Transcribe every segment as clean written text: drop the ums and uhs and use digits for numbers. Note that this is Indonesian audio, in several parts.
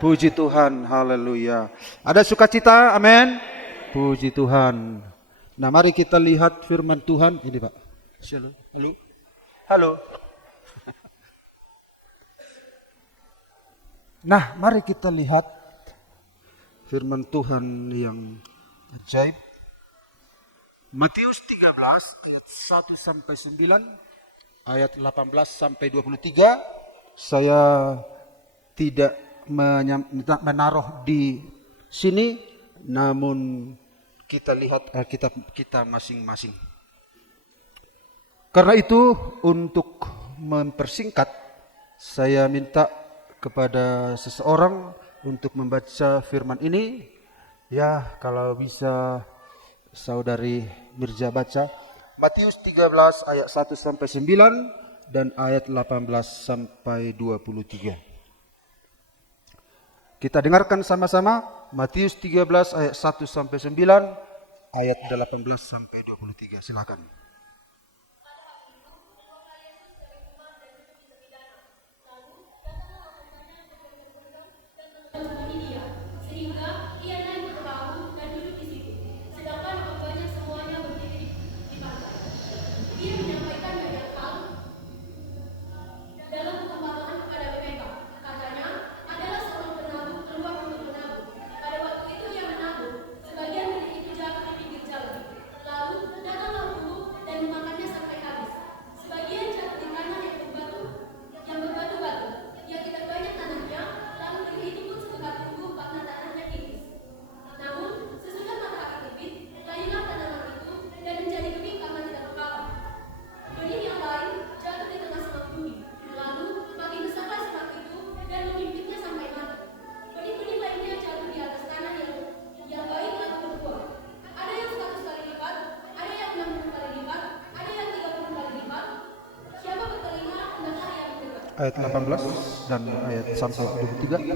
Puji Tuhan, haleluya. Ada sukacita, amin. Puji Tuhan. Nah, mari kita lihat firman Tuhan. Ini Pak. Halo. Halo. Nah, mari kita lihat firman Tuhan yang ajaib. Matius 13 ayat 1 sampai 9, ayat 18 sampai 23. Saya tidak menaruh di sini, namun kita lihat Alkitab kita masing-masing. Karena itu, untuk mempersingkat, saya minta kepada seseorang untuk membaca firman ini. Ya, kalau bisa saudari Mirza baca Matius 13 ayat 1 sampai 9 dan ayat 18 sampai 23. Kita dengarkan sama-sama Matius 13 ayat 1 sampai 9, ayat 18 sampai 23. Silakan. Ayat 18 dan ayat sampai 23.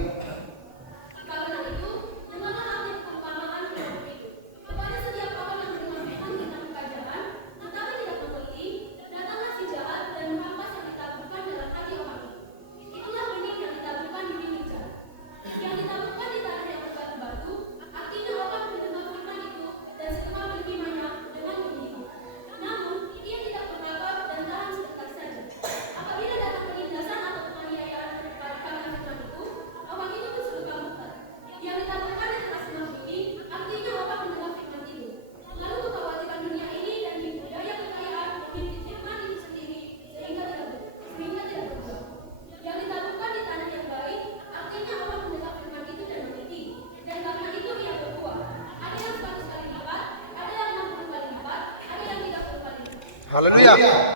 Haleluya.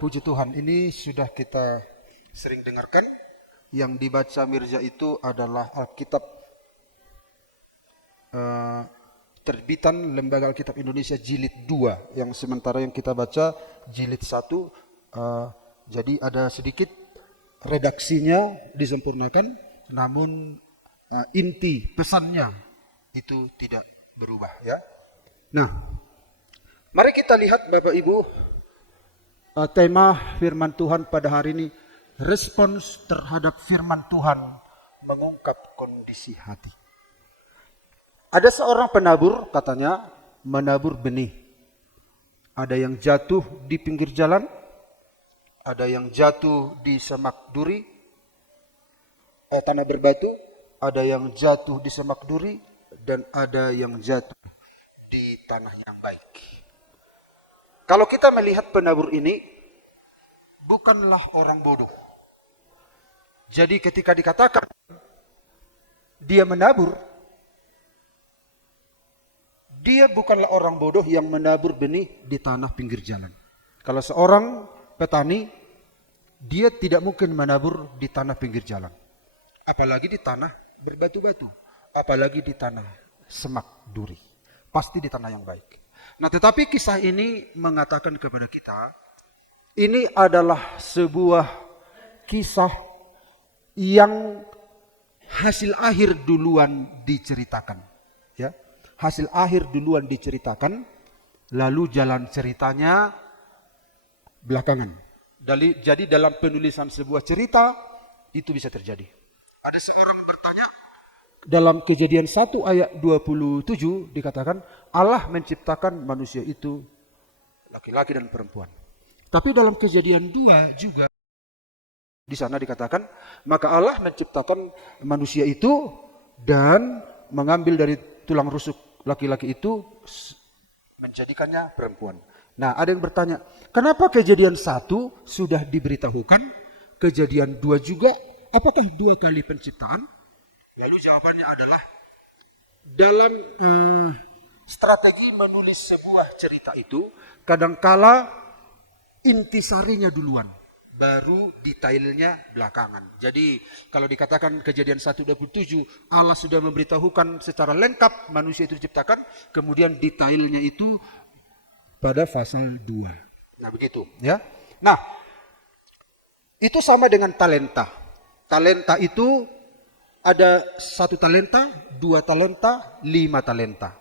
Puji Tuhan, ini sudah kita sering dengarkan. Yang dibaca Mirza itu adalah Alkitab terbitan Lembaga Alkitab Indonesia Jilid 2, yang sementara yang kita baca Jilid 1. Jadi ada sedikit redaksinya disempurnakan, namun inti pesannya itu tidak berubah, ya. Nah, mari kita lihat Bapak Ibu, tema firman Tuhan pada hari ini, respons terhadap firman Tuhan mengungkap kondisi hati. Ada seorang penabur, katanya, menabur benih. Ada yang jatuh di pinggir jalan, ada yang jatuh di semak duri, tanah berbatu, ada yang jatuh di semak duri, dan ada yang jatuh di tanah yang baik. Kalau kita melihat penabur ini, bukanlah orang bodoh. Jadi ketika dikatakan dia menabur, dia bukanlah orang bodoh yang menabur benih di tanah pinggir jalan. Kalau seorang petani, dia tidak mungkin menabur di tanah pinggir jalan. Apalagi di tanah berbatu-batu. Apalagi di tanah semak duri. Pasti di tanah yang baik. Nah, tetapi kisah ini mengatakan kepada kita, ini adalah sebuah kisah yang hasil akhir duluan diceritakan, ya. Hasil akhir duluan diceritakan, lalu jalan ceritanya belakangan. Jadi dalam penulisan sebuah cerita itu bisa terjadi. Ada seorang bertanya, dalam Kejadian 1 ayat 27 dikatakan Allah menciptakan manusia itu laki-laki dan perempuan. Tapi dalam Kejadian 2 juga di sana dikatakan, maka Allah menciptakan manusia itu dan mengambil dari tulang rusuk laki-laki itu menjadikannya perempuan. Nah, ada yang bertanya, kenapa Kejadian 1 sudah diberitahukan, Kejadian 2 juga, apakah 2 kali penciptaan? Lalu jawabannya adalah, dalam strategi menulis sebuah cerita itu, kadangkala intisarinya duluan, baru detailnya belakangan. Jadi kalau dikatakan Kejadian 1:27 Allah sudah memberitahukan secara lengkap manusia itu diciptakan, kemudian detailnya itu pada pasal 2. Nah begitu ya. Nah itu sama dengan talenta. Talenta itu ada 1 talenta, 2 talenta, 5 talenta.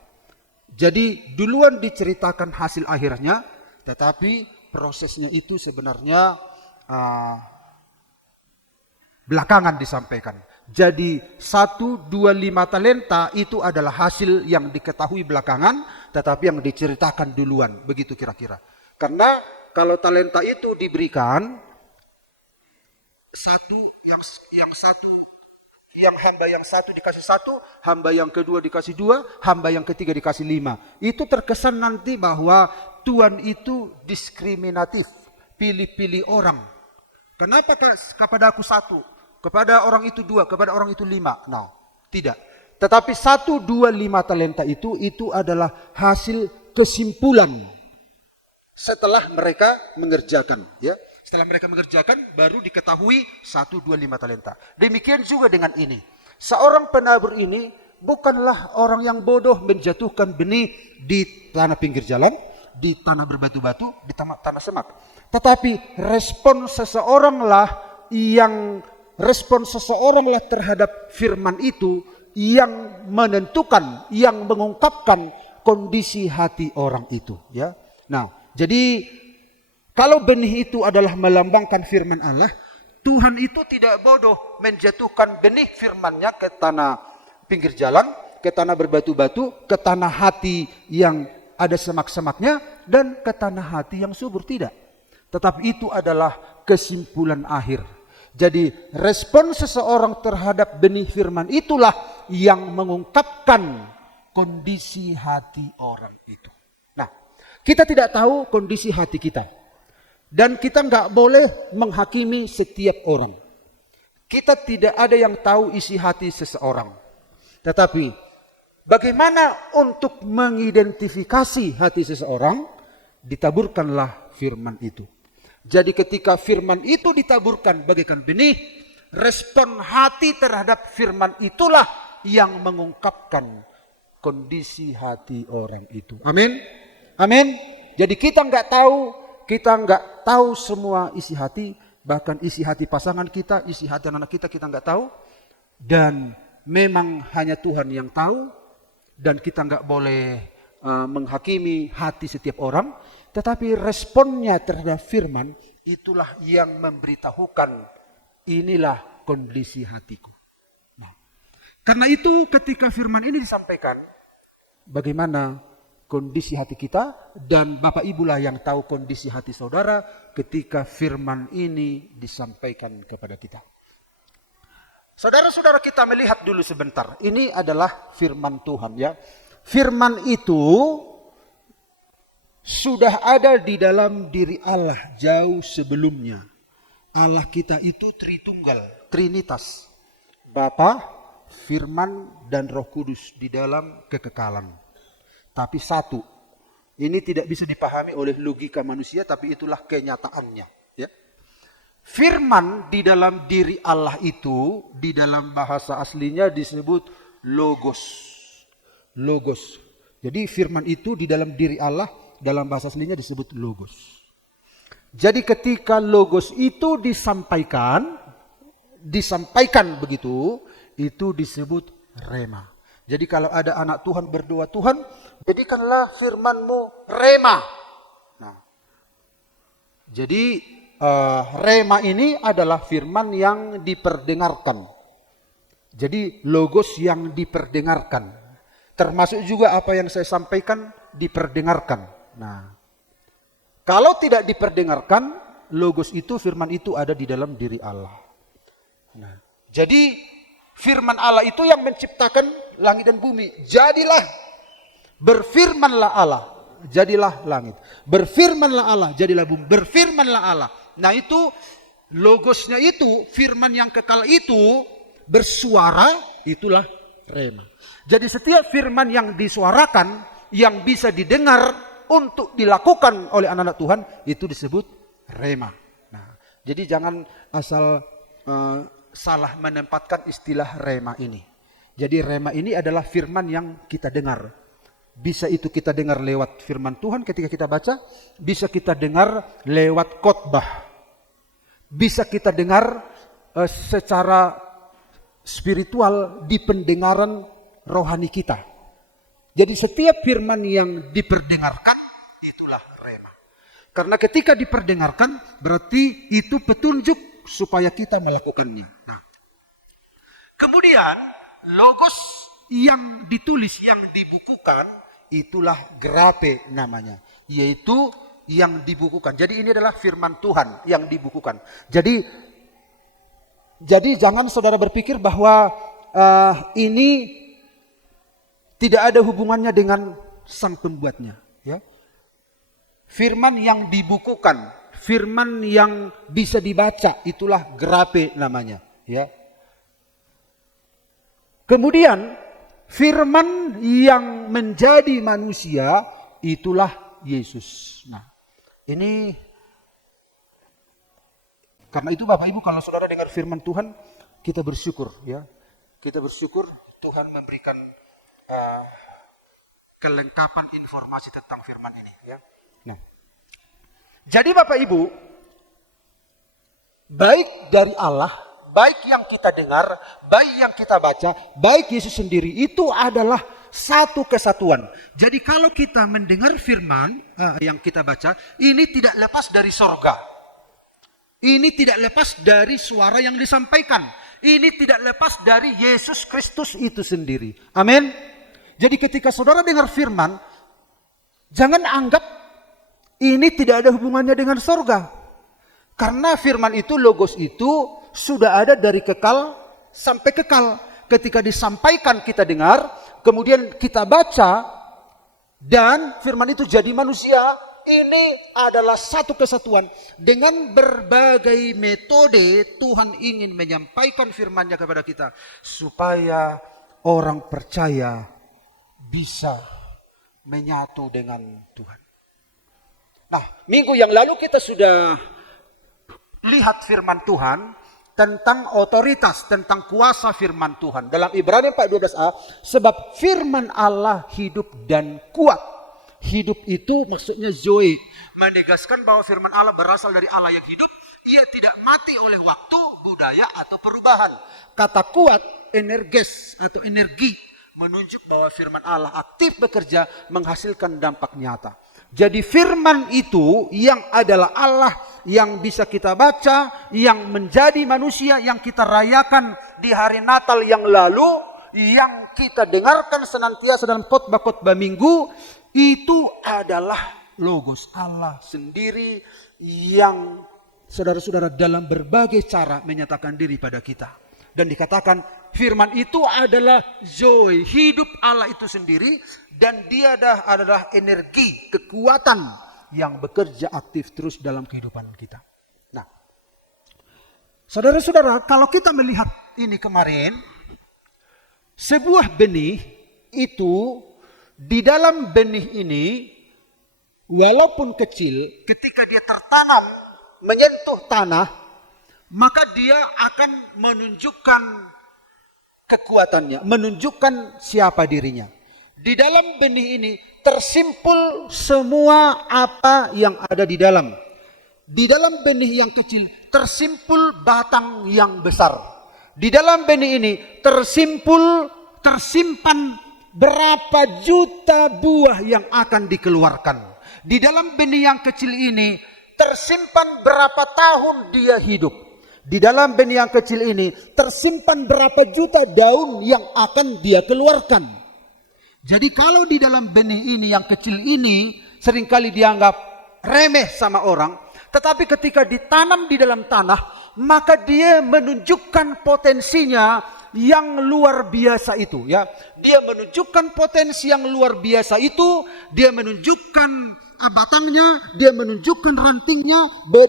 Jadi duluan diceritakan hasil akhirnya, tetapi prosesnya itu sebenarnya belakangan disampaikan. Jadi 1, 2, 5 talenta itu adalah hasil yang diketahui belakangan, tetapi yang diceritakan duluan. Begitu kira-kira. Karena kalau talenta itu diberikan, hamba yang satu dikasih 1, hamba yang kedua dikasih 2, hamba yang ketiga dikasih 5. Itu terkesan nanti bahwa Tuhan itu diskriminatif, pilih-pilih orang. Kenapa kepada aku 1, kepada orang itu 2, kepada orang itu 5? Nah, tidak. Tetapi 1, 2, 5 talenta itu adalah hasil kesimpulan setelah mereka mengerjakan, ya. Setelah mereka mengerjakan baru diketahui 1, 2, 5 talenta. Demikian juga dengan ini. Seorang penabur ini bukanlah orang yang bodoh menjatuhkan benih di tanah pinggir jalan, di tanah berbatu-batu, di tanah semak. Tetapi respon seseoranglah terhadap firman itu yang menentukan, yang mengungkapkan kondisi hati orang itu, ya. Nah, jadi kalau benih itu adalah melambangkan firman Allah, Tuhan itu tidak bodoh menjatuhkan benih firman-Nya ke tanah pinggir jalan, ke tanah berbatu-batu, ke tanah hati yang ada semak-semaknya, dan ke tanah hati yang subur, tidak. Tetapi itu adalah kesimpulan akhir. Jadi respon seseorang terhadap benih firman itulah yang mengungkapkan kondisi hati orang itu. Nah, kita tidak tahu kondisi hati kita. Dan kita nggak boleh menghakimi setiap orang. Kita tidak ada yang tahu isi hati seseorang. Tetapi bagaimana untuk mengidentifikasi hati seseorang? Ditaburkanlah firman itu. Jadi ketika firman itu ditaburkan bagaikan benih, respon hati terhadap firman itulah yang mengungkapkan kondisi hati orang itu. Amin. Amin. Jadi kita nggak tahu semua isi hati, bahkan isi hati pasangan kita, isi hati anak kita nggak tahu. Dan memang hanya Tuhan yang tahu, dan kita nggak boleh menghakimi hati setiap orang. Tetapi responnya terhadap firman itulah yang memberitahukan inilah kondisi hatiku. Nah, karena itu ketika firman ini disampaikan, bagaimana kondisi hati kita, dan Bapak Ibu lah yang tahu kondisi hati saudara ketika firman ini disampaikan kepada kita. Saudara-saudara, kita melihat dulu sebentar. Ini adalah firman Tuhan, ya. Firman itu sudah ada di dalam diri Allah jauh sebelumnya. Allah kita itu Tritunggal, Trinitas. Bapa, Firman, dan Roh Kudus di dalam kekekalan. Tapi satu. Ini tidak bisa dipahami oleh logika manusia, tapi itulah kenyataannya. Ya. Firman di dalam diri Allah itu, di dalam bahasa aslinya disebut logos. Logos. Jadi firman itu di dalam diri Allah, dalam bahasa aslinya disebut logos. Jadi ketika logos itu disampaikan begitu, itu disebut rema. Jadi kalau ada anak Tuhan berdoa, Tuhan jadikanlah firman-Mu rema. Nah, jadi rema ini adalah firman yang diperdengarkan. Jadi logos yang diperdengarkan. Termasuk juga apa yang saya sampaikan diperdengarkan. Nah, kalau tidak diperdengarkan, logos itu, firman itu ada di dalam diri Allah. Nah, jadi firman Allah itu yang menciptakan langit dan bumi. Jadilah, berfirmanlah Allah, jadilah langit. Berfirmanlah Allah, jadilah bumi. Berfirmanlah Allah. Nah itu, logosnya itu, firman yang kekal itu, bersuara, itulah rema. Jadi setiap firman yang disuarakan, yang bisa didengar untuk dilakukan oleh anak-anak Tuhan, itu disebut rema. Nah, jadi jangan asal salah menempatkan istilah rema ini. Jadi rema ini adalah firman yang kita dengar. Bisa itu kita dengar lewat firman Tuhan ketika kita baca, bisa kita dengar lewat khotbah, bisa kita dengar secara spiritual di pendengaran rohani kita. Jadi setiap firman yang diperdengarkan itulah rema. Karena ketika diperdengarkan berarti itu petunjuk supaya kita melakukannya. Nah, kemudian logos yang ditulis, yang dibukukan, itulah grape namanya, yaitu yang dibukukan. Jadi ini adalah firman Tuhan yang dibukukan. Jadi jangan saudara berpikir bahwa ini tidak ada hubungannya dengan sang pembuatnya. Ya. Firman yang dibukukan, firman yang bisa dibaca, itulah grape namanya. Ya. Kemudian firman yang menjadi manusia, itulah Yesus. Nah, ini karena itu Bapak Ibu, kalau saudara dengar firman Tuhan, kita bersyukur, ya. Kita bersyukur Tuhan memberikan kelengkapan informasi tentang firman ini, ya. Nah, jadi Bapak Ibu, baik dari Allah, baik yang kita dengar, baik yang kita baca, baik Yesus sendiri, itu adalah satu kesatuan. Jadi kalau kita mendengar firman yang kita baca, ini tidak lepas dari sorga. Ini tidak lepas dari suara yang disampaikan. Ini tidak lepas dari Yesus Kristus itu sendiri. Amin. Jadi ketika saudara dengar firman, jangan anggap ini tidak ada hubungannya dengan sorga. Karena firman itu, logos itu sudah ada dari kekal sampai kekal. Ketika disampaikan kita dengar, kemudian kita baca, dan firman itu jadi manusia. Ini adalah satu kesatuan. Dengan berbagai metode Tuhan ingin menyampaikan firman-Nya kepada kita, supaya orang percaya bisa menyatu dengan Tuhan. Nah, minggu yang lalu kita sudah lihat firman Tuhan tentang otoritas, tentang kuasa firman Tuhan. Dalam Ibrani 4:12a, sebab firman Allah hidup dan kuat. Hidup itu maksudnya zoe, menegaskan bahwa firman Allah berasal dari Allah yang hidup. Ia tidak mati oleh waktu, budaya, atau perubahan. Kata kuat, energes atau energi, menunjuk bahwa firman Allah aktif bekerja, menghasilkan dampak nyata. Jadi firman itu yang adalah Allah, yang bisa kita baca, yang menjadi manusia, yang kita rayakan di hari Natal yang lalu, yang kita dengarkan senantiasa dalam khotbah-khotbah minggu, itu adalah logos Allah sendiri yang saudara-saudara dalam berbagai cara menyatakan diri pada kita. Dan dikatakan firman itu adalah zoe, hidup Allah itu sendiri, dan dia adalah energi, kekuatan yang bekerja aktif terus dalam kehidupan kita. Nah, saudara-saudara, kalau kita melihat ini kemarin, sebuah benih itu, di dalam benih ini, walaupun kecil, ketika dia tertanam menyentuh tanah, maka dia akan menunjukkan kekuatannya, menunjukkan siapa dirinya. Di dalam benih ini tersimpul semua apa yang ada di dalam. Di dalam benih yang kecil tersimpul batang yang besar. Di dalam benih ini tersimpan berapa juta buah yang akan dikeluarkan. Di dalam benih yang kecil ini tersimpan berapa tahun dia hidup. Di dalam benih yang kecil ini tersimpan berapa juta daun yang akan dia keluarkan. Jadi kalau di dalam benih ini yang kecil ini seringkali dianggap remeh sama orang, tetapi ketika ditanam di dalam tanah, maka dia menunjukkan potensinya yang luar biasa itu, ya. Dia menunjukkan potensi yang luar biasa itu, dia menunjukkan batangnya, dia menunjukkan rantingnya,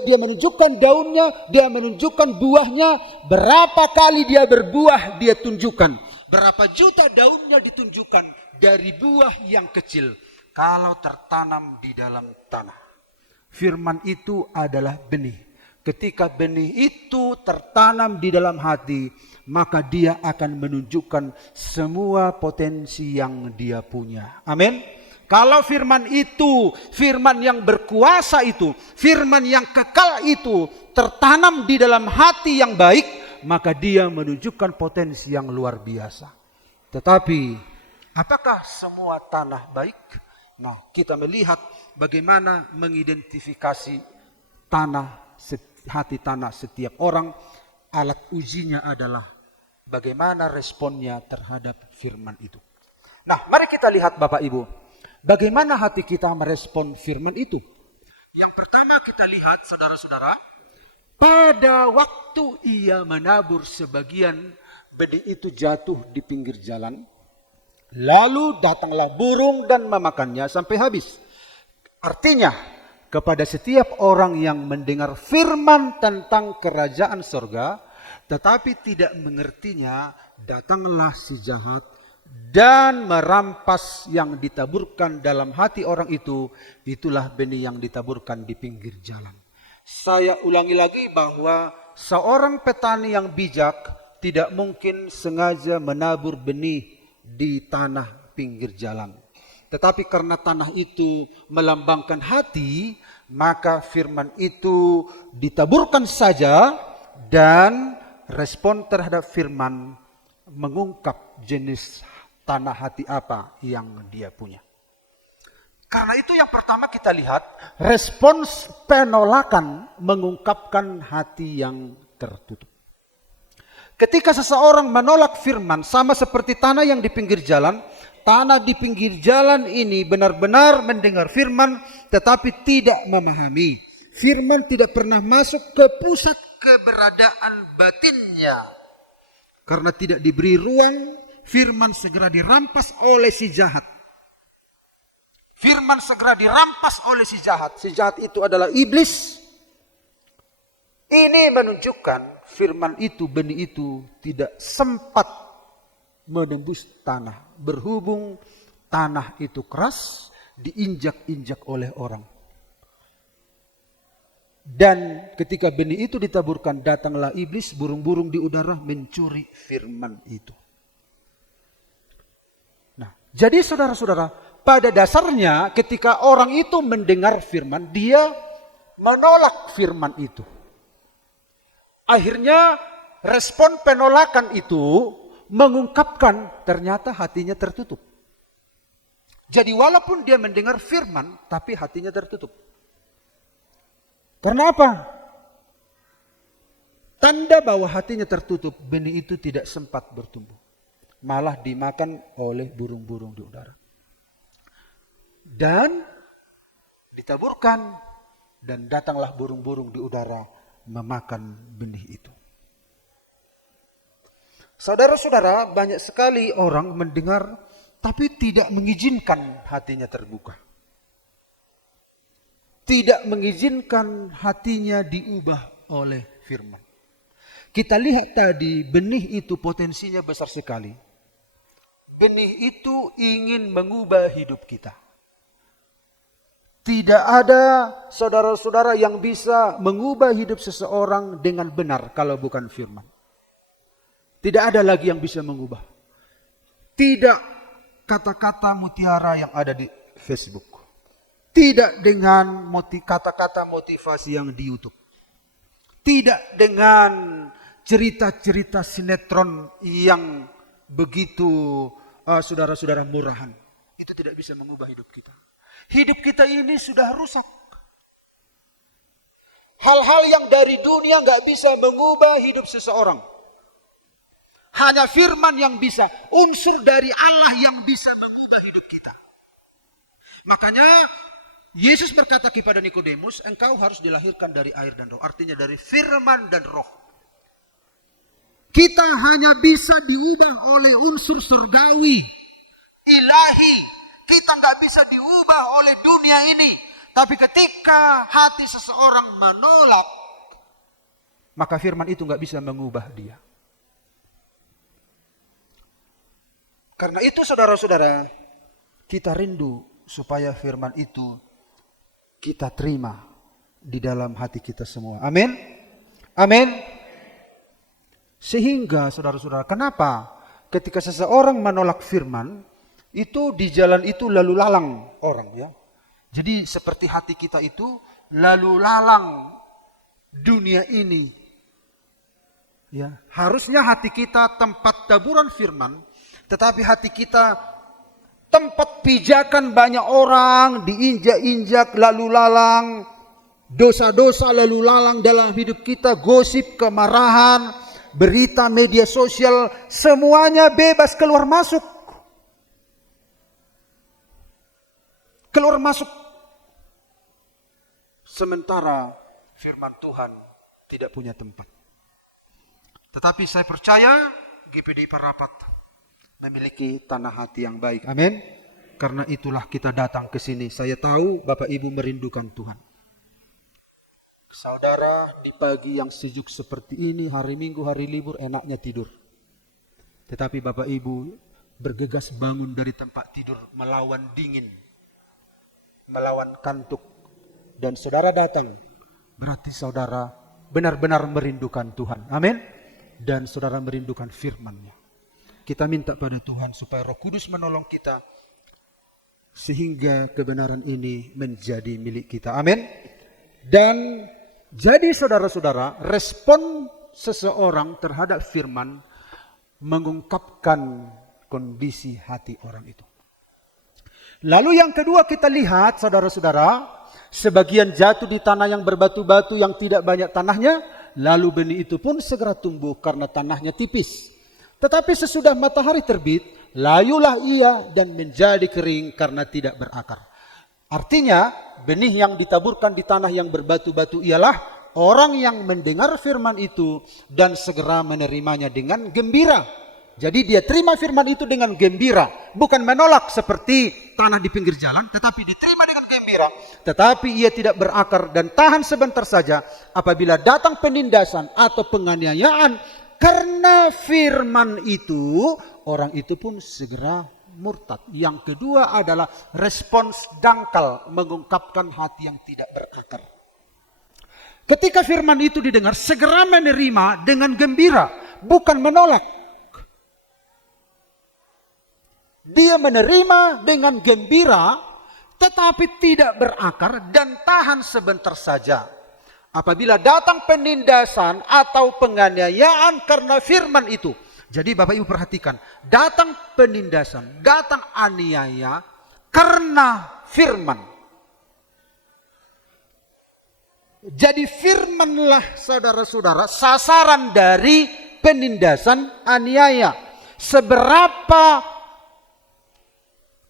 dia menunjukkan daunnya, dia menunjukkan buahnya. Berapa kali dia berbuah dia tunjukkan. Berapa juta daunnya ditunjukkan dari buah yang kecil kalau tertanam di dalam tanah. Firman itu adalah benih. Ketika benih itu tertanam di dalam hati, maka dia akan menunjukkan semua potensi yang dia punya. Amin. Kalau firman itu, firman yang berkuasa itu, firman yang kekal itu tertanam di dalam hati yang baik, maka dia menunjukkan potensi yang luar biasa. Tetapi apakah semua tanah baik? Nah, kita melihat bagaimana mengidentifikasi hati tanah setiap orang. Alat ujinya adalah bagaimana responnya terhadap firman itu. Nah, mari kita lihat Bapak Ibu, bagaimana hati kita merespon firman itu. Yang pertama kita lihat saudara-saudara, pada waktu ia menabur sebagian benih itu jatuh di pinggir jalan, lalu datanglah burung dan memakannya sampai habis. Artinya, kepada setiap orang yang mendengar firman tentang kerajaan sorga, tetapi tidak mengertinya, datanglah si jahat dan merampas yang ditaburkan dalam hati orang itu. Itulah benih yang ditaburkan di pinggir jalan. Saya ulangi lagi bahwa seorang petani yang bijak tidak mungkin sengaja menabur benih di tanah pinggir jalan. Tetapi karena tanah itu melambangkan hati, maka firman itu ditaburkan saja, dan respon terhadap firman mengungkap jenis tanah hati apa yang dia punya. Karena itu yang pertama kita lihat, respons penolakan mengungkapkan hati yang tertutup. Ketika seseorang menolak firman, sama seperti tanah yang di pinggir jalan. Tanah di pinggir jalan ini benar-benar mendengar firman tetapi tidak memahami. Firman tidak pernah masuk ke pusat keberadaan batinnya. Karena tidak diberi ruang, firman segera dirampas oleh si jahat. Firman segera dirampas oleh si jahat. Si jahat itu adalah iblis. Ini menunjukkan firman itu, benih itu tidak sempat menembus tanah. Berhubung tanah itu keras, diinjak-injak oleh orang. Dan ketika benih itu ditaburkan, datanglah iblis, burung-burung di udara mencuri firman itu. Nah, jadi saudara-saudara, pada dasarnya ketika orang itu mendengar firman, dia menolak firman itu. Akhirnya respon penolakan itu mengungkapkan ternyata hatinya tertutup. Jadi walaupun dia mendengar firman, tapi hatinya tertutup. Karena apa? Tanda bahwa hatinya tertutup, benih itu tidak sempat bertumbuh. Malah dimakan oleh burung-burung di udara. Dan ditaburkan, dan datanglah burung-burung di udara memakan benih itu. Saudara-saudara, banyak sekali orang mendengar tapi tidak mengizinkan hatinya terbuka. Tidak mengizinkan hatinya diubah oleh firman. Kita lihat tadi, benih itu potensinya besar sekali. Benih itu ingin mengubah hidup kita. Tidak ada saudara-saudara yang bisa mengubah hidup seseorang dengan benar kalau bukan firman. Tidak ada lagi yang bisa mengubah. Tidak kata-kata mutiara yang ada di Facebook. Tidak dengan kata-kata motivasi yang di YouTube. Tidak dengan cerita-cerita sinetron yang begitu saudara-saudara murahan. Itu tidak bisa mengubah hidup kita. Hidup kita ini sudah rusak. Hal-hal yang dari dunia nggak bisa mengubah hidup seseorang. Hanya firman yang bisa, unsur dari Allah yang bisa mengubah hidup kita. Makanya Yesus berkata kepada Nikodemus, engkau harus dilahirkan dari air dan roh. Artinya dari firman dan roh. Kita hanya bisa diubah oleh unsur surgawi, ilahi. Kita nggak bisa diubah oleh dunia ini. Tapi ketika hati seseorang menolak, maka firman itu nggak bisa mengubah dia. Karena itu saudara-saudara, kita rindu supaya firman itu kita terima di dalam hati kita semua. Amin. Amin. Sehingga saudara-saudara, kenapa ketika seseorang menolak firman, itu di jalan itu lalu lalang orang ya. Jadi seperti hati kita itu lalu lalang dunia ini. Ya, harusnya hati kita tempat taburan firman, tetapi hati kita tempat pijakan banyak orang, diinjak-injak lalu lalang, dosa-dosa lalu lalang dalam hidup kita, gosip, kemarahan, berita media sosial, semuanya bebas keluar masuk. Keluar masuk. Sementara firman Tuhan tidak punya tempat. Tetapi saya percaya GPD Parapat memiliki tanah hati yang baik. Amin. Karena itulah kita datang ke sini. Saya tahu Bapak Ibu merindukan Tuhan. Saudara, di pagi yang sejuk seperti ini, hari Minggu, hari libur, enaknya tidur. Tetapi Bapak Ibu bergegas bangun dari tempat tidur, melawan dingin, melawan kantuk. Dan saudara datang, berarti saudara benar-benar merindukan Tuhan. Amin. Dan saudara merindukan firman-Nya. Kita minta pada Tuhan supaya Roh Kudus menolong kita sehingga kebenaran ini menjadi milik kita. Amin. Dan jadi saudara-saudara, respon seseorang terhadap firman mengungkapkan kondisi hati orang itu. Lalu yang kedua kita lihat saudara-saudara, sebagian jatuh di tanah yang berbatu-batu yang tidak banyak tanahnya, lalu benih itu pun segera tumbuh karena tanahnya tipis. Tetapi sesudah matahari terbit, layulah ia dan menjadi kering karena tidak berakar. Artinya, benih yang ditaburkan di tanah yang berbatu-batu ialah orang yang mendengar firman itu dan segera menerimanya dengan gembira. Jadi dia terima firman itu dengan gembira. Bukan menolak seperti tanah di pinggir jalan, tetapi diterima dengan gembira. Tetapi ia tidak berakar dan tahan sebentar saja apabila datang penindasan atau penganiayaan. Karena firman itu, orang itu pun segera murtad. Yang kedua adalah respons dangkal, mengungkapkan hati yang tidak berakar. Ketika firman itu didengar, segera menerima dengan gembira, bukan menolak. Dia menerima dengan gembira, tetapi tidak berakar dan tahan sebentar saja. Apabila datang penindasan atau penganiayaan karena firman itu. Jadi Bapak Ibu perhatikan, datang penindasan, datang aniaya karena firman. Jadi firmanlah saudara-saudara sasaran dari penindasan aniaya. Seberapa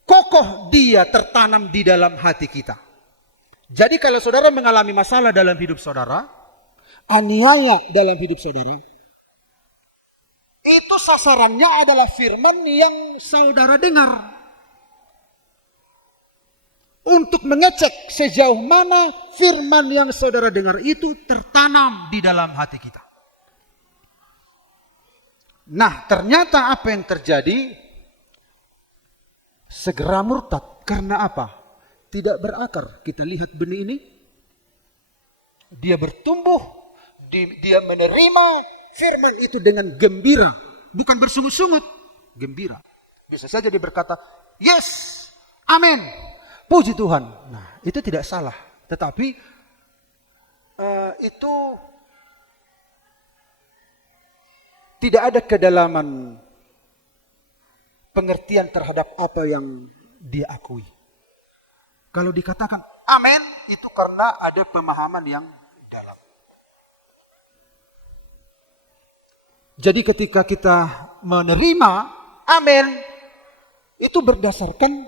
kokoh dia tertanam di dalam hati kita. Jadi kalau saudara mengalami masalah dalam hidup saudara, aniaya dalam hidup saudara, itu sasarannya adalah firman yang saudara dengar. Untuk mengecek sejauh mana firman yang saudara dengar itu tertanam di dalam hati kita. Nah, ternyata apa yang terjadi? Segera murtad. Karena apa? Tidak berakar. Kita lihat benih ini. Dia bertumbuh. Dia menerima firman itu dengan gembira. Bukan bersungut-sungut. Gembira. Bisa saja dia berkata, yes, amin, puji Tuhan. Nah, itu tidak salah. Tetapi itu tidak ada kedalaman pengertian terhadap apa yang dia akui. Kalau dikatakan amin, itu karena ada pemahaman yang dalam. Jadi ketika kita menerima, amin, itu berdasarkan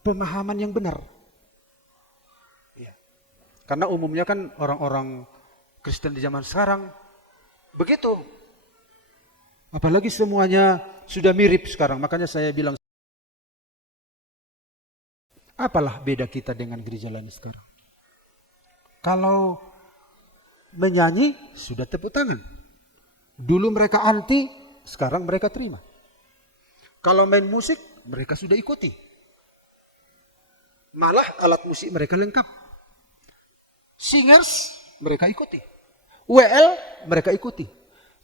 pemahaman yang benar. Ya. Karena umumnya kan orang-orang Kristen di zaman sekarang begitu. Apalagi semuanya sudah mirip sekarang. Makanya saya bilang, apalah beda kita dengan gereja lain sekarang? Kalau menyanyi sudah tepuk tangan. Dulu mereka anti, sekarang mereka terima. Kalau main musik mereka sudah ikuti. Malah alat musik mereka lengkap. Singers mereka ikuti. WL mereka ikuti.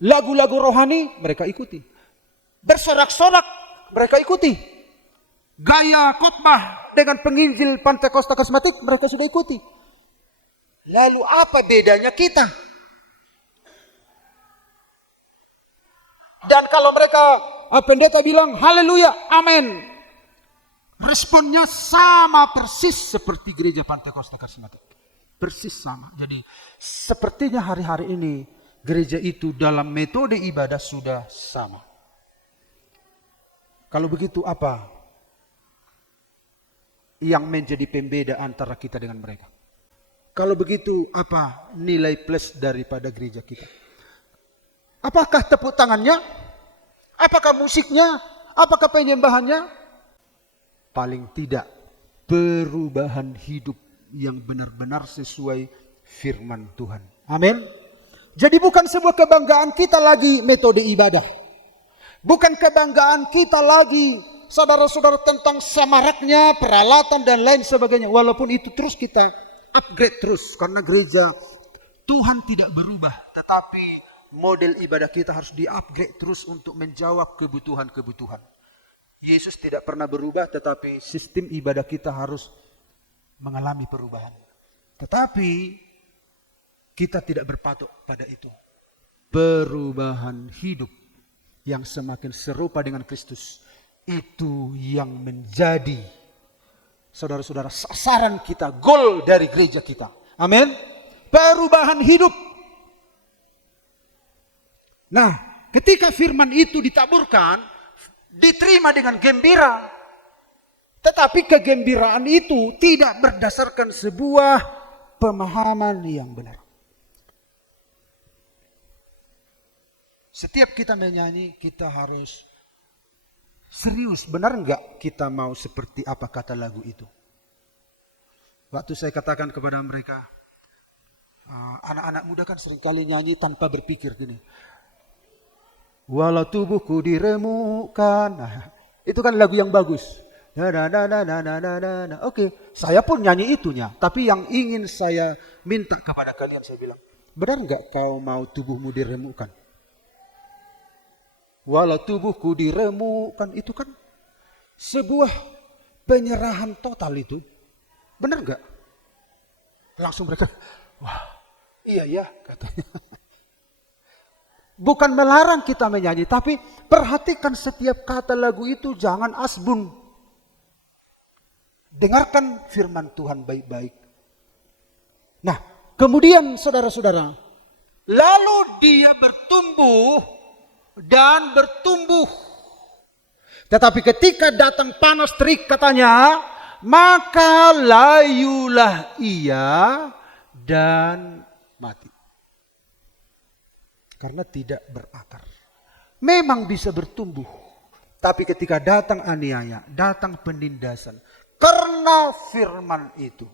Lagu-lagu rohani mereka ikuti. Bersorak-sorak mereka ikuti. Gaya khotbah dengan penginjil Pentakosta karismatik mereka sudah ikuti. Lalu apa bedanya kita? Dan kalau mereka pendeta bilang haleluya, amin, responnya sama persis seperti gereja Pentakosta karismatik. Persis sama. Jadi sepertinya hari-hari ini gereja itu dalam metode ibadah sudah sama. Kalau begitu apa yang menjadi pembeda antara kita dengan mereka? Kalau begitu apa nilai plus daripada gereja kita? Apakah tepuk tangannya? Apakah musiknya? Apakah penyembahannya? Paling tidak perubahan hidup yang benar-benar sesuai firman Tuhan. Amin. Jadi bukan sebuah kebanggaan kita lagi metode ibadah. Bukan kebanggaan kita lagi, saudara-saudara, tentang samaraknya, peralatan dan lain sebagainya. Walaupun itu terus kita upgrade terus. Karena gereja Tuhan tidak berubah. Tetapi model ibadah kita harus di-upgrade terus untuk menjawab kebutuhan-kebutuhan. Yesus tidak pernah berubah, tetapi sistem ibadah kita harus mengalami perubahan. Tetapi kita tidak berpatok pada itu. Perubahan hidup yang semakin serupa dengan Kristus, itu yang menjadi, saudara-saudara, sasaran kita, goal dari gereja kita. Amin. Perubahan hidup. Nah, ketika firman itu ditaburkan, diterima dengan gembira. Tetapi kegembiraan itu tidak berdasarkan sebuah pemahaman yang benar. Setiap kita menyanyi, kita harus serius. Benar enggak kita mau seperti apa kata lagu itu? Waktu saya katakan kepada mereka, anak-anak muda kan seringkali nyanyi tanpa berpikir gini. Walau tubuhku diremukkan. Nah, itu kan lagu yang bagus. Oke, saya pun nyanyi itunya. Tapi yang ingin saya minta kepada kalian, saya bilang, benar enggak kau mau tubuhmu diremukkan? Walau tubuhku diremukkan, itu kan sebuah penyerahan total itu. Benar enggak? Langsung mereka, wah, iya ya katanya. Bukan melarang kita menyanyi, tapi perhatikan setiap kata lagu itu, jangan asbun. Dengarkan firman Tuhan baik-baik. Nah, kemudian saudara-saudara, lalu dia bertumbuh dan bertumbuh. Tetapi ketika datang panas terik katanya, maka layulah ia dan mati. Karena tidak berakar. Memang bisa bertumbuh. Tapi ketika datang aniaya, datang penindasan. Karena firman itu.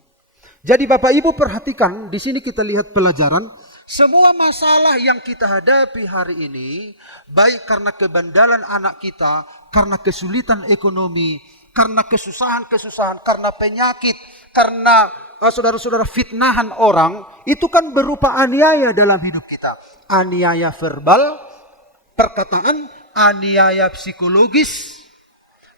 Jadi Bapak Ibu perhatikan, di sini kita lihat pelajaran. Semua masalah yang kita hadapi hari ini, baik karena kebandalan anak kita, karena kesulitan ekonomi, karena kesusahan-kesusahan, karena penyakit, karena saudara-saudara fitnahan orang, itu kan berupa aniaya dalam hidup kita. Aniaya verbal, perkataan, aniaya psikologis,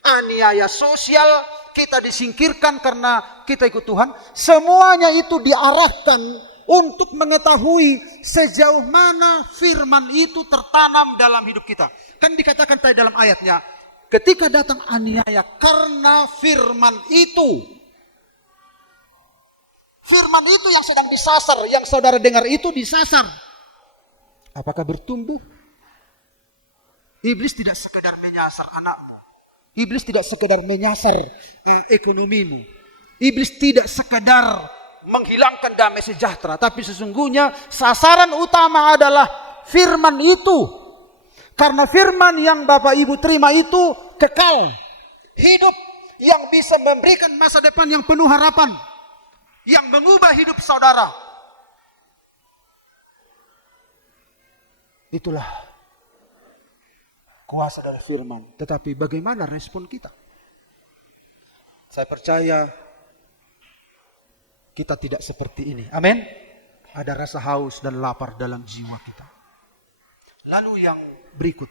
aniaya sosial, kita disingkirkan karena kita ikut Tuhan. Semuanya itu diarahkan untuk mengetahui sejauh mana firman itu tertanam dalam hidup kita. Kan dikatakan tadi dalam ayatnya, ketika datang aniaya karena firman itu. Firman itu yang sedang disasar, yang saudara dengar itu disasar. Apakah bertumbuh Iblis tidak sekedar menyasar anakmu. Iblis tidak sekedar menyasar ekonomimu. Iblis tidak sekedar menghilangkan damai sejahtera. Tapi sesungguhnya sasaran utama adalah firman itu. Karena firman yang Bapak Ibu terima itu kekal. Hidup yang bisa memberikan masa depan yang penuh harapan. Yang mengubah hidup saudara. Itulah kuasa dari firman. Tetapi bagaimana respon kita? Saya percaya kita tidak seperti ini. Amin. Ada rasa haus dan lapar dalam jiwa kita. Lalu yang berikut.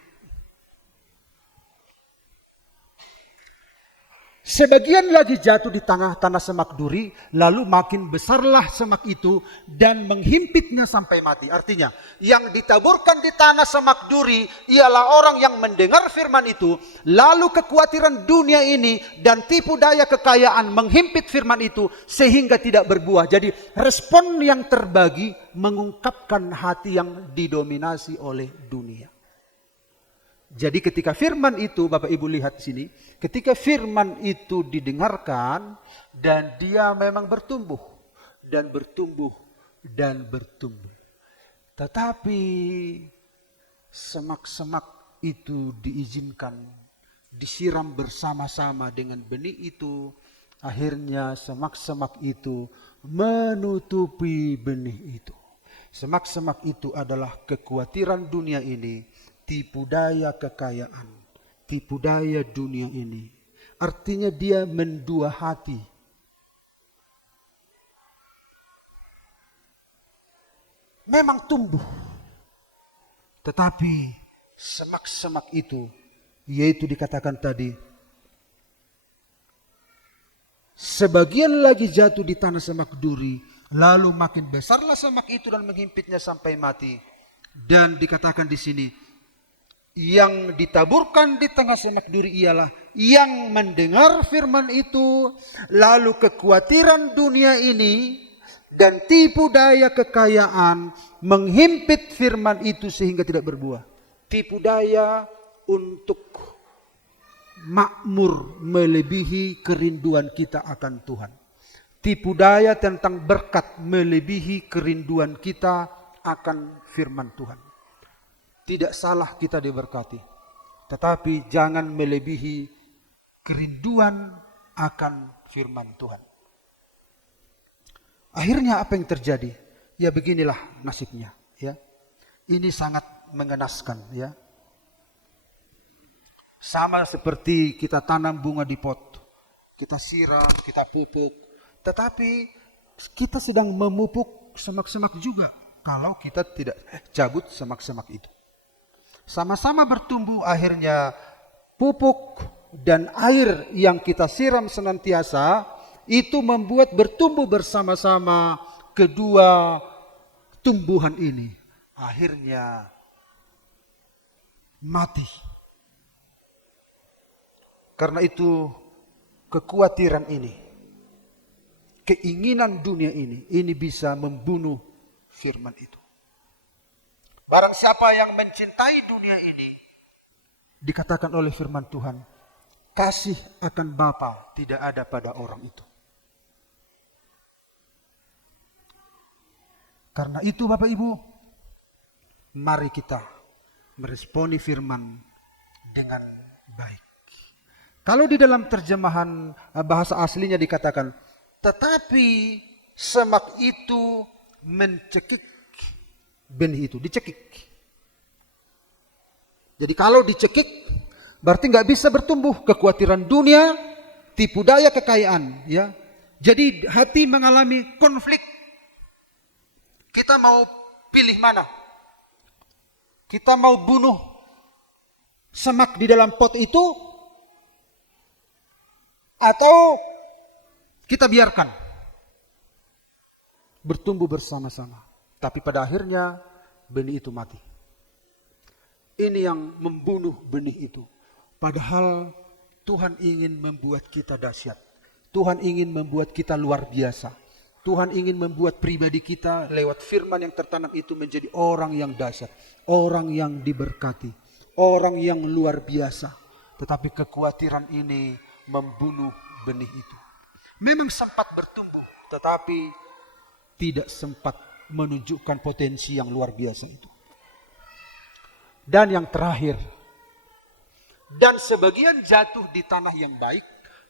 Sebagian lagi jatuh di tengah tanah semak duri, lalu makin besarlah semak itu dan menghimpitnya sampai mati. Artinya, yang ditaburkan di tanah semak duri ialah orang yang mendengar firman itu, lalu kekhawatiran dunia ini dan tipu daya kekayaan menghimpit firman itu sehingga tidak berbuah. Jadi respon yang terbagi mengungkapkan hati yang didominasi oleh dunia. Jadi ketika firman itu, Bapak Ibu lihat di sini, ketika firman itu didengarkan dan dia memang bertumbuh dan bertumbuh dan bertumbuh. Tetapi semak-semak itu diizinkan disiram bersama-sama dengan benih itu, akhirnya semak-semak itu menutupi benih itu. Semak-semak itu adalah kekhawatiran dunia ini, tipu daya kekayaan, tipu daya dunia ini. Artinya dia mendua hati. Memang tumbuh. Tetapi semak-semak itu, yaitu dikatakan tadi, sebagian lagi jatuh di tanah semak duri, lalu makin besarlah semak itu dan menghimpitnya sampai mati. Dan dikatakan di sini, yang ditaburkan di tengah semak duri ialah yang mendengar firman itu, lalu kekhawatiran dunia ini dan tipu daya kekayaan menghimpit firman itu sehingga tidak berbuah. Tipu daya untuk makmur melebihi kerinduan kita akan Tuhan. Tipu daya tentang berkat melebihi kerinduan kita akan firman Tuhan. Tidak salah kita diberkati, tetapi jangan melebihi kerinduan akan firman Tuhan. Akhirnya apa yang terjadi? Ya beginilah nasibnya. Ya, ini sangat mengenaskan. Ya, sama seperti kita tanam bunga di pot, kita siram, kita pupuk, tetapi kita sedang memupuk semak-semak juga. Kalau kita tidak cabut semak-semak itu. Sama-sama bertumbuh, akhirnya pupuk dan air yang kita siram senantiasa itu membuat bertumbuh bersama-sama kedua tumbuhan ini. Akhirnya mati. Karena itu kekhawatiran ini, keinginan dunia ini bisa membunuh firman itu. Barang siapa yang mencintai dunia ini, dikatakan oleh firman Tuhan, kasih akan Bapa tidak ada pada orang itu. Karena itu Bapak Ibu, mari kita meresponi firman dengan baik. Kalau di dalam terjemahan bahasa aslinya dikatakan, tetapi semak itu mencekik benih itu, dicekik. Jadi kalau dicekik, berarti nggak bisa bertumbuh. Kekhawatiran dunia, tipu daya kekayaan. Ya, jadi hati mengalami konflik. Kita mau pilih mana? Kita mau bunuh semak di dalam pot itu, atau kita biarkan bertumbuh bersama-sama. Tapi pada akhirnya benih itu mati. Ini yang membunuh benih itu. Padahal Tuhan ingin membuat kita dahsyat. Tuhan ingin membuat kita luar biasa. Tuhan ingin membuat pribadi kita lewat firman yang tertanam itu menjadi orang yang dahsyat. Orang yang diberkati. orang yang luar biasa. Tetapi kekhawatiran ini membunuh benih itu. Memang sempat bertumbuh, tetapi tidak sempat menunjukkan potensi yang luar biasa itu. Dan yang terakhir, dan sebagian jatuh di tanah yang baik,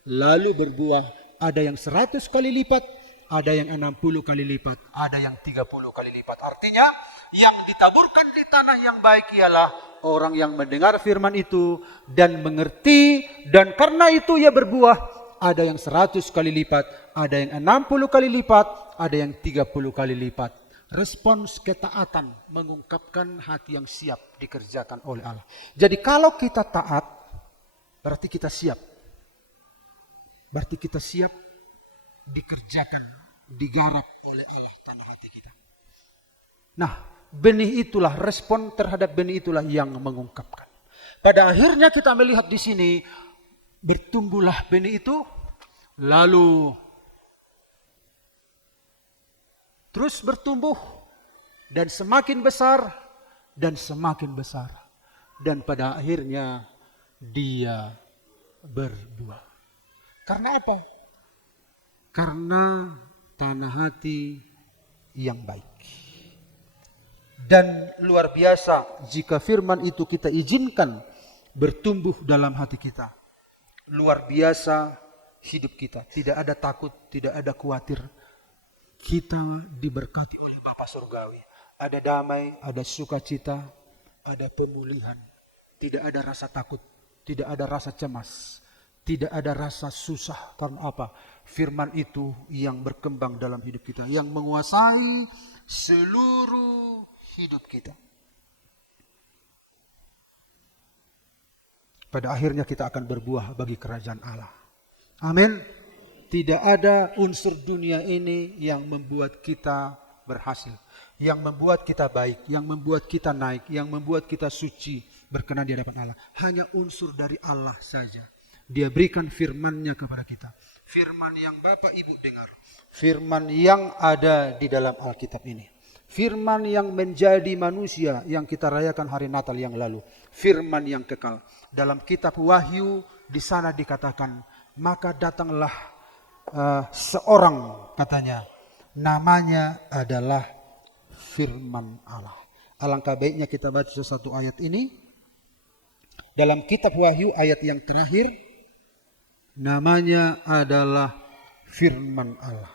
lalu berbuah. Ada yang 100 kali lipat, ada yang 60 kali lipat, ada yang 30 kali lipat. Artinya yang ditaburkan di tanah yang baik ialah orang yang mendengar firman itu dan mengerti, dan karena itu ia berbuah. Ada yang 100 kali lipat, ada yang 60 kali lipat, ada yang 30 kali lipat. Respons ketaatan mengungkapkan hati yang siap dikerjakan oleh Allah. Jadi kalau kita taat, berarti kita siap. Berarti kita siap dikerjakan, digarap oleh Allah tanah hati kita. Nah, benih itulah, respon terhadap benih itulah yang mengungkapkan. Pada akhirnya kita melihat di sini, bertumbuhlah benih itu, lalu terus bertumbuh, dan semakin besar, dan semakin besar. Dan pada akhirnya dia berbuah. Karena apa? Karena tanah hati yang baik. Dan luar biasa jika firman itu kita izinkan bertumbuh dalam hati kita. Luar biasa hidup kita. Tidak ada takut, tidak ada khawatir. Kita diberkati oleh Bapa Surgawi. Ada damai, ada sukacita, ada pemulihan. Tidak ada rasa takut, tidak ada rasa cemas. Tidak ada rasa susah. Karena apa? Firman itu yang berkembang dalam hidup kita. Yang menguasai seluruh hidup kita. Pada akhirnya kita akan berbuah bagi kerajaan Allah. Amin. Tidak ada unsur dunia ini yang membuat kita berhasil. Yang membuat kita baik. Yang membuat kita naik. Yang membuat kita suci. Berkenan di hadapan Allah. Hanya unsur dari Allah saja. Dia berikan firman-Nya kepada kita. Firman yang Bapak Ibu dengar. Firman yang ada di dalam Alkitab ini. Firman yang menjadi manusia yang kita rayakan hari Natal yang lalu. Firman yang kekal. Dalam kitab Wahyu di sana dikatakan, maka datanglah seorang, katanya, namanya adalah firman Allah. Alangkah baiknya kita baca satu ayat ini. Dalam kitab Wahyu ayat yang terakhir. Namanya adalah firman Allah.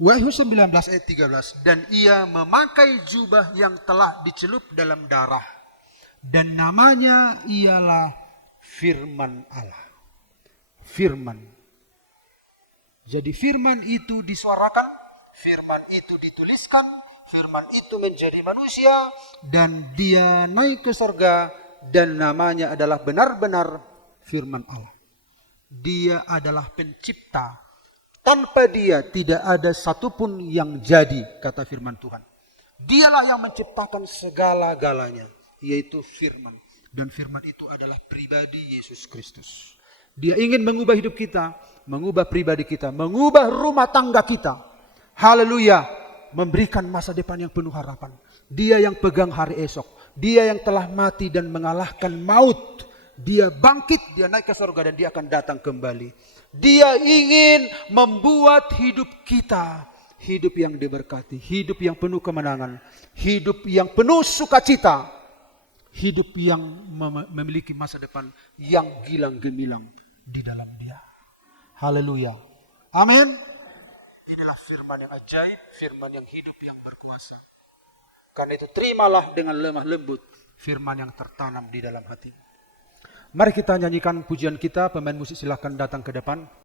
Wahyu 19 ayat 13. Dan ia memakai jubah yang telah dicelup dalam darah. Dan namanya ialah firman Allah. Firman. Jadi firman itu disuarakan, firman itu dituliskan, firman itu menjadi manusia, dan dia naik ke surga, dan namanya adalah benar-benar firman Allah. Dia adalah pencipta. Tanpa dia tidak ada satupun yang jadi, kata firman Tuhan. Dialah yang menciptakan segala-galanya, yaitu firman. Dan firman itu adalah pribadi Yesus Kristus. Dia ingin mengubah hidup kita, mengubah pribadi kita, mengubah rumah tangga kita. Haleluya. Memberikan masa depan yang penuh harapan. Dia yang pegang hari esok. Dia yang telah mati dan mengalahkan maut. Dia bangkit, dia naik ke surga, dan dia akan datang kembali. Dia ingin membuat hidup kita hidup yang diberkati, hidup yang penuh kemenangan, hidup yang penuh sukacita, hidup yang memiliki masa depan yang gilang gemilang di dalam dia. Haleluya. Amin. Inilah firman yang ajaib, firman yang hidup, yang berkuasa. Karena itu terimalah dengan lemah lembut firman yang tertanam di dalam hati. Mari kita nyanyikan pujian kita. Pemain musik silakan datang ke depan.